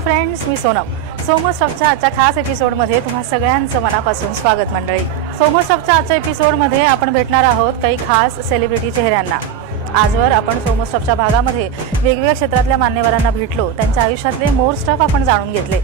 Hello friends, मी सोनम. सोमो स्टॉपच्या आजच्या खास एपिसोडमध्ये तुम्हा सगळ्यांचं मनापासून स्वागत मंडळी. सोमो स्टॉपच्या आजच्या एपिसोडमध्ये आपण भेटणार आहोत काही खास सेलिब्रिटी चेहऱ्यांना. आजवर आपण सोमो स्टॉपच्या भागामध्ये वेगवेगळ्या क्षेत्रातल्या मान्यवरांना भेटलो, त्यांच्या आयुष्यातले मोर स्टफ आपण जाणून घेतले.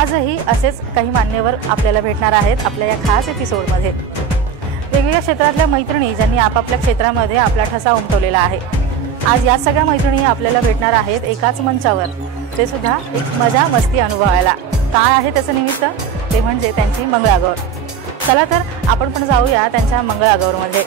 आजही असेच काही मान्यवर आपल्याला भेटणार आहेत आपल्या या खास एपिसोडमध्ये. वेगवेगळ्या क्षेत्रातल्या मैत्रिणी ज्यांनी आपापल्या क्षेत्रामध्ये आपला ठसा उमटवलेला आहे. आज या सगळ्या मैत्रिणी आपल्याला भेटणार आहेत एकाच मंचावर, ते सुद्धा एक मजा मस्ती अनुभवायला. काय आहे त्याचं निमित्त? ते म्हणजे त्यांची मंगळागौर. चला तर आपण पण जाऊया त्यांच्या मंगळागौरमध्ये.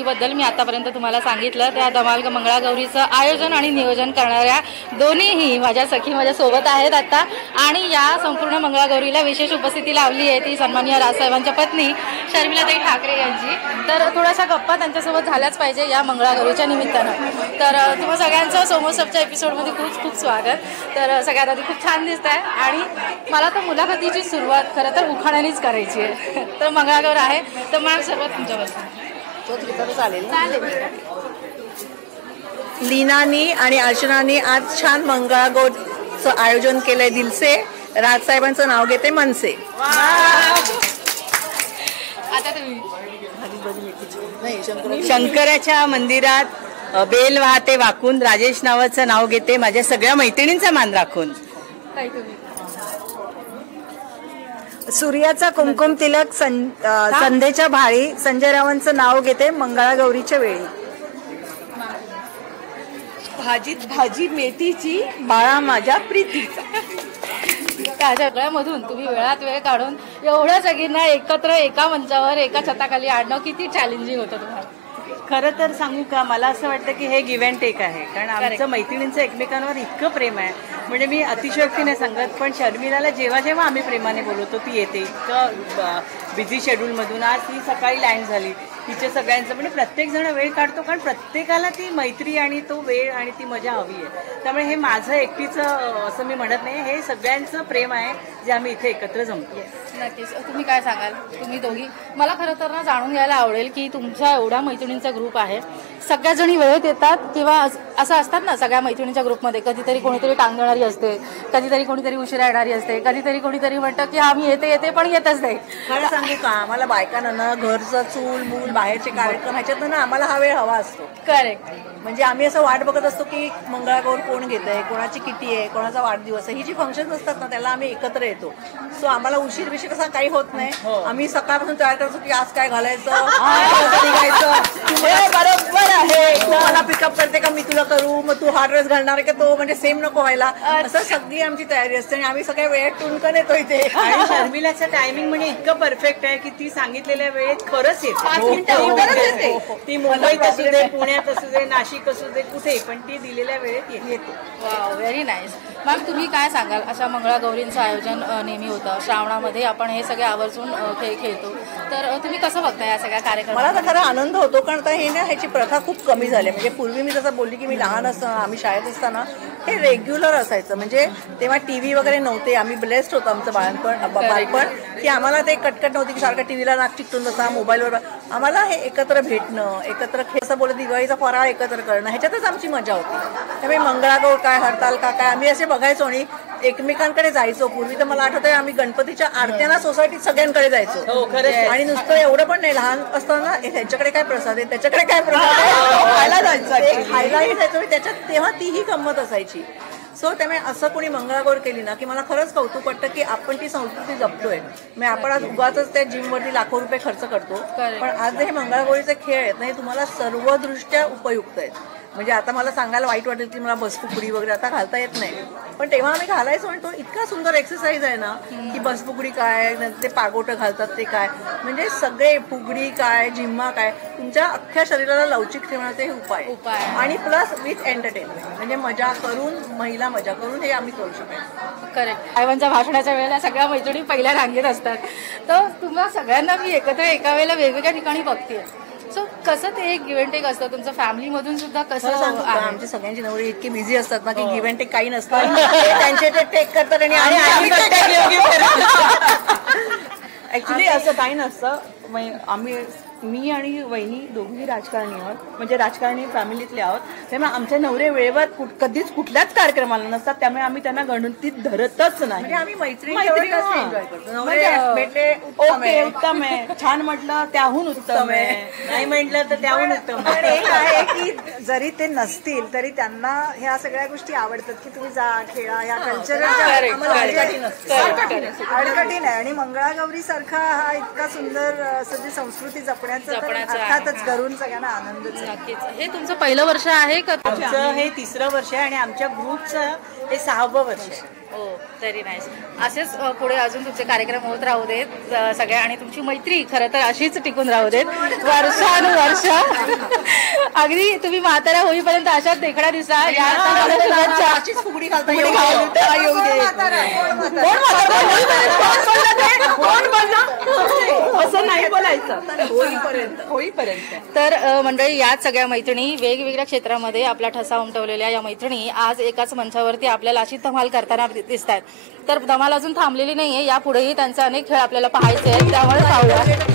मंगळागौरीबद्दल मी आतापर्यंत तुम्हाला सांगितलं. त्या धमाल मंगळागौरीचं आयोजन आणि नियोजन करणाऱ्या दोन्हीही माझ्या सखी माझ्यासोबत आहेत आता. आणि या संपूर्ण मंगळागौरीला विशेष उपस्थिती लावली आहे ती सन्माननीय राजसाहेबांच्या पत्नी शर्मिलाताई ठाकरे यांची. तर थोड्याशा गप्पा त्यांच्यासोबत झाल्याच पाहिजे या मंगळागौरीच्या निमित्तानं. तर तुम्हा सगळ्यांचं सोमोत्सवच्या एपिसोडमध्ये खूप खूप स्वागत. तर सगळ्यात आधी खूप छान दिसत आहे आणि मला तर मुलाखतीची सुरुवात खरं तर उखाण्यानेच करायची आहे. तर मंगळागौर आहे तर मॅम सर्वात तुमच्यापासून चालेल. लीनानी आणि अर्चनानी आज छान मंगळागौरचं आयोजन केलंय. दिलसे राजसाहेबांचं नाव घेते मनसे. आता तुम्ही शंकराच्या मंदिरात बेल वाहते वाकून राजेश नावाचं नाव घेते माझ्या सगळ्या मैत्रिणींचा मान राखून. काय तुम्ही सूर्याचा कुमकुम तिलक संध्येच्या भाळी संजय रावांचं नाव घेते मंगळागौरीच्या वेळी. भाजीत भाजी मेथीची बाळा माझ्या प्रीतीचा. त्या सगळ्यामधून तुम्ही वेळात वेळ काढून एवढ्या सगळ्यांना एकत्र एका मंचावर एका छताखाली आणणं किती चॅलेंजिंग होतं तुम्हाला? खरं तर सांगू का, मला असं वाटतं की हे गिव्ह अँड टेक आहे. कारण आमचं मैत्रिणींचं एकमेकांवर इतकं प्रेम आहे. म्हणजे मी अतिशयोक्ती नाही सांगत, पण शर्मिलाला जेव्हा जेव्हा आम्ही प्रेमाने बोलवतो ती येते. इतकं बिझी शेड्यूलमधून आज ती सकाळी लँड झाली. तिचे सगळ्यांचं म्हणजे प्रत्येक जण वेळ काढतो, कारण प्रत्येकाला ती मैत्री आणि तो वेळ आणि ती मजा हवी आहे. त्यामुळे हे माझं एकटीचं असं मी म्हणत नाही, हे सगळ्यांचं प्रेम आहे जे आम्ही इथे एकत्र जमतो. नक्कीच. तुम्ही काय सांगाल तुम्ही दोघी? मला खरं तर ना जाणून घ्यायला आवडेल की तुमच्या एवढ्या मैत्रिणींचा ग्रुप आहे, सगळ्या जणी वेळेत येतात किंवा असं असतात ना सगळ्या मैत्रिणींच्या ग्रुपमध्ये कधीतरी कोणीतरी टांग देणारी असते, कधीतरी कोणीतरी उशिरा येणारी असते, कधीतरी कोणीतरी म्हणतं की हा मी येते पण येतच नाही. खरं सांगू का, आम्हाला बायकांना ना घरचं चूल मूल बाहेरचे कार्यक्रम ह्याच्यात ना आम्हाला हा वेळ हवा असतो. करेक्ट. म्हणजे आम्ही असं वाट बघत असतो की मंगळागौर कोण घेत आहे, कोणाची किटी आहे, कोणाचा वाढदिवस आहे. ही जी फंक्शन असतात ना त्याला आम्ही एकत्र येतो. सो आम्हाला उशीर बिशीर असा काही होत नाही. आम्ही सकाळपासून तयार करतो की आज काय घालायचं, बरोबर आहे. तू मला पिकअप करते का मी तुला करू, मग तू हा ड्रेस घालणार आहे का तो, म्हणजे सेम नको व्हायला. असं सगळी आमची तयारी असते आणि आम्ही सगळ्या वेळेत टुनकन येतो इथे. आणि शर्मिलाचं टायमिंग म्हणजे इतकं परफेक्ट आहे की ती सांगितलेल्या वेळेत खरंच येते. ती मुंबईत असू दे, पुण्यात असू दे, नाशिक असू दे, कुठे पण ती दिलेल्या वेळेत येते. Wow, very nice. मॅम तुम्ही काय सांगाल? अशा मंगळागौरींचं आयोजन नेहमी होतं श्रावणामध्ये, आपण हे सगळे आवर्जून खेळ खेळतो. तर तुम्ही कसं बघता या सगळ्या कार्यक्रमाला? मला तर खरा आनंद होतो, कारण आता हे ना ह्याची प्रथा खूप कमी झाली. म्हणजे पूर्वी मी जसं बोलली की मी लहान असताना आम्ही शाळेत असताना हे रेग्युलर असायचं. म्हणजे तेव्हा टीव्ही वगैरे नव्हते. आम्ही ब्लेस्ड होतो आमचं बालपण की आम्हाला ते कटकट नव्हती की सारखं टीव्हीला नाक चिकटून बसा, मोबाईलवर. आम्हाला हे एकत्र भेटणं, एकत्र खेळ, असं बोलत दिवाळीचा फराळ एकत्र करणं, ह्याच्यातच आमची मजा होती. त्यामुळे मंगळागौर काय, हरताल का काय आम्ही असे बघायचो आणि एकमेकांकडे जायचो. पूर्वी तर मला आठवतंय आम्ही गणपतीच्या आरत्यांना सोसायटीत सगळ्यांकडे जायचो. आणि नुसतं एवढं पण नाही, लहान असताना त्याच्याकडे काय प्रसाद आहे, त्याच्याकडे काय प्रसाद आहे, खायलाही जायचो. त्याच्यात तेव्हा तीही गंमत असायची. सो त्यामुळे असं कोणी मंगळागौर केली ना की मला खरंच कौतुक वाटतं की आपण ती संस्कृती जपतोय. मग आपण आज उगाचच त्या जिमवरती लाखो रुपये खर्च करतो, पण आज हे मंगळागौरीचे खेळ आहेत ना हे तुम्हाला सर्वदृष्ट्या उपयुक्त आहेत. म्हणजे आता मला सांगायला वाईट वाटेल की मला बसफुगडी वगैरे आता घालता येत नाही, पण तेव्हा आम्ही घालायचो आणि तो इतका सुंदर एक्सरसाइज आहे ना की बसफुगडी काय, ते पागोटं घालतात ते काय, म्हणजे सगळे फुगडी काय, झिम्मा काय, तुमच्या अख्ख्या शरीराला लवचिक ठेवण्याचे हे उपाय आणि प्लस विथ एंटरटेनमेंट. म्हणजे मजा करून, महिला मजा करून हे आम्ही करू शकतो. करेक्ट. साहेबांच्या भाषणाच्या वेळेला सगळ्या मैत्रिणी पहिल्या रांगेत असतात. तर तुम्हाला सगळ्यांना मी एकत्र एका वेळेला वेगवेगळ्या ठिकाणी बघते. सो कसं ते एक गिव्ह अँड टेक असतं तुमचं फॅमिलीमधून सुद्धा? कसं सांगतो, आमची सगळ्यांची नवरी इतकी बिझी असतात ना की गिव्ह अँड टेक काही नसतं. त्यांचे ते टेक करतात आणि ऍक्च्युली असं काही नसतं. मी आणि वहिनी दोघी राजकारणी आहोत, म्हणजे राजकारणी फॅमिलीतले आहोत. त्यामुळे आमच्या नवरे वेळेवर कधीच कुठल्याच कार्यक्रमाला नसतात. त्यामुळे आम्ही त्यांना गणतीत धरतच नाही. म्हणजे आम्ही मैत्री एन्जॉय करतो. भेटले ओके, उत्तम आहे, छान म्हटलं त्याहून उत्तम आहे, नाही म्हटलं तर त्याहून उत्तम पण एक आहे की जरी ते नसतील तरी त्यांना ह्या सगळ्या गोष्टी आवडतात की तुम्ही जा खेळा, या कल्चरल अडकटी नाही. आणि मंगळागौरी सारखा हा इतका सुंदर असं जी संस्कृती जपण्याचं अर्थातच करून सगळ्यांना आनंदच. नक्कीच. हे तुमचं पहिलं वर्ष आहे का? आमचं हे 3रं वर्ष आहे आणि आमच्या ग्रुपचं हे 6वं वर्ष आहे. हो, व्हेरी नाईस. असेच पुढे अजून तुमचे कार्यक्रम होत राहू देत सगळ्या, आणि तुमची मैत्री खरं तर अशीच टिकून राहू देत वर्षानुवर्ष. अगदी तुम्ही म्हाताऱ्या होईपर्यंत अशाच देखणा दिसा. या शुभेच्छा. अशीच फुगडी घालता येऊ दे. असं नाही बोलायचं होईपर्यंत. तर मंडळी, याच सगळ्या मैत्रिणी वेगवेगळ्या क्षेत्रामध्ये आपला ठसा उमटवलेल्या या मैत्रिणी आज एकाच मंचावरती आपल्याला अशी धमाल करताना दिसत आहेत. तर धमाल अजून थांबलेली नाहीये, यापुढेही त्यांचे अनेक खेळ आपल्याला पाहायचे आहेत, त्यामुळे पाहूया.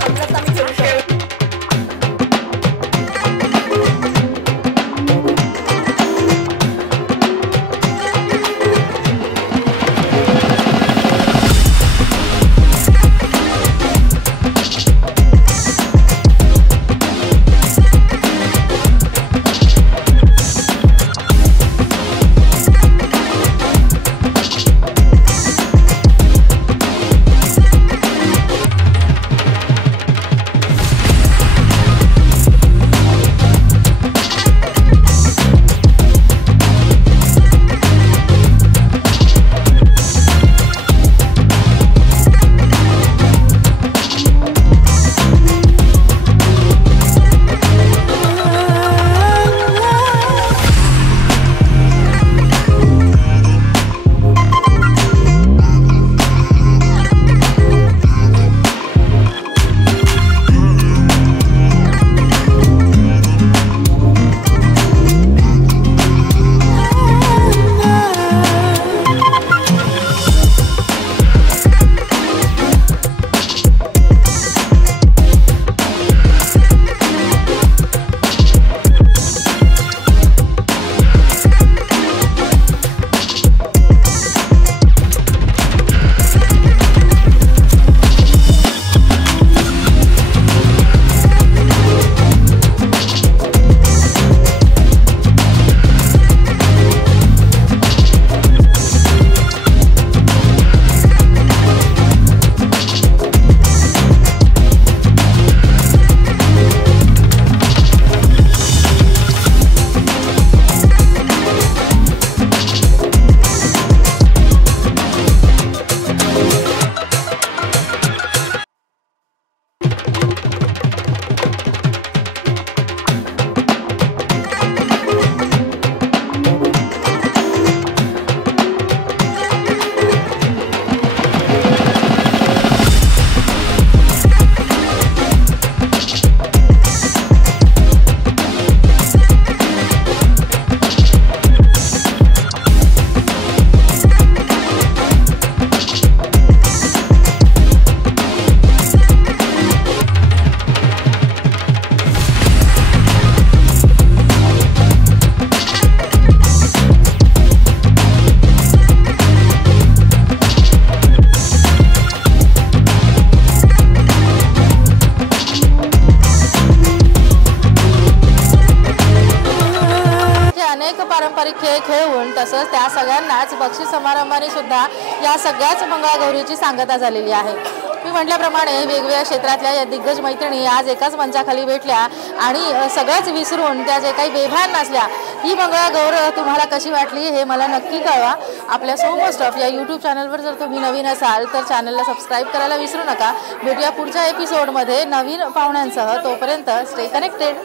पारंपरिक खेळ खेळून तसंच त्या सगळ्यांनाच बक्षीस समारंभाने सुद्धा या सगळ्याच मंगळागौरीची सांगता झालेली आहे. मी म्हटल्याप्रमाणे वेगवेगळ्या क्षेत्रातल्या या दिग्गज मैत्रिणी आज एकाच मंचाखाली भेटल्या आणि सगळ्याच विसरून त्या जे काही बेभान नसल्या. ही मंगळागौर तुम्हाला कशी वाटली हे मला नक्की कळवा. आपल्या सो मोस्ट ऑफ या यूट्यूब चॅनलवर जर तुम्ही नवीन असाल तर चॅनलला सबस्क्राईब करायला विसरू नका. भेटूया पुढच्या एपिसोडमध्ये नवीन पाहुण्यांसह. तोपर्यंत स्टे कनेक्टेड.